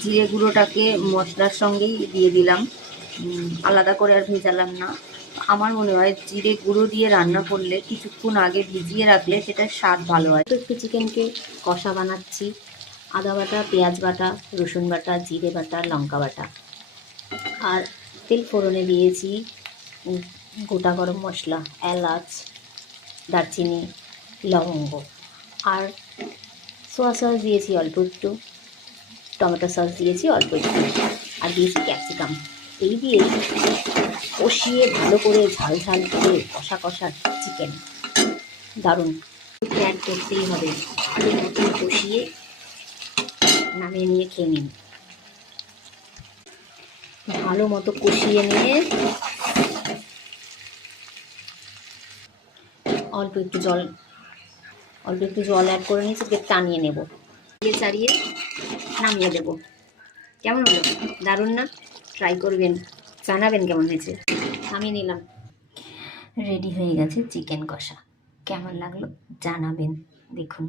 জিরে গুঁড়োটাকে মশলার সঙ্গেই দিয়ে দিলাম, আলাদা করে আর ভেজালাম না। আমার মনে হয় জিরে গুঁড়ো দিয়ে রান্না করলে কিছুক্ষণ আগে ভিজিয়ে রাখলে সেটার স্বাদ ভালো হয়। তো একটু চিকেনকে কষা বানাচ্ছি। আদা বাটা, পেঁয়াজ বাটা, রসুন বাটা, জিরে বাটা, লঙ্কা বাটা, আর তেল ফোড়নে দিয়েছি গোটা গরম মশলা, এলাচ, দারচিনি, লবঙ্গ, আর সোয়া সস দিয়েছি অল্প একটু, টমেটো সস দিয়েছি অল্প একটু, আর দিয়েছি ক্যাপসিকাম। এই দিয়ে কষিয়ে ভালো করে ঝাল ঝাল করে কষা কষা চিকেন দারুণ অ্যাড করতেই হবে। ভালো মতো কষিয়ে নামিয়ে নিয়ে খেয়ে নিন। ভালো মতো কষিয়ে নিয়ে অল্প একটু জল অ্যাড করে নিয়েছি, টানিয়ে নেব, চাড়িয়ে নামিয়ে দেবো। কেমন হলো? দারুণ না? ট্রাই করবেন, জানাবেন কেমন হয়েছে। নামিয়ে নিলাম। রেডি হয়ে গেছে চিকেন কষা। কেমন লাগলো জানাবেন। দেখুন।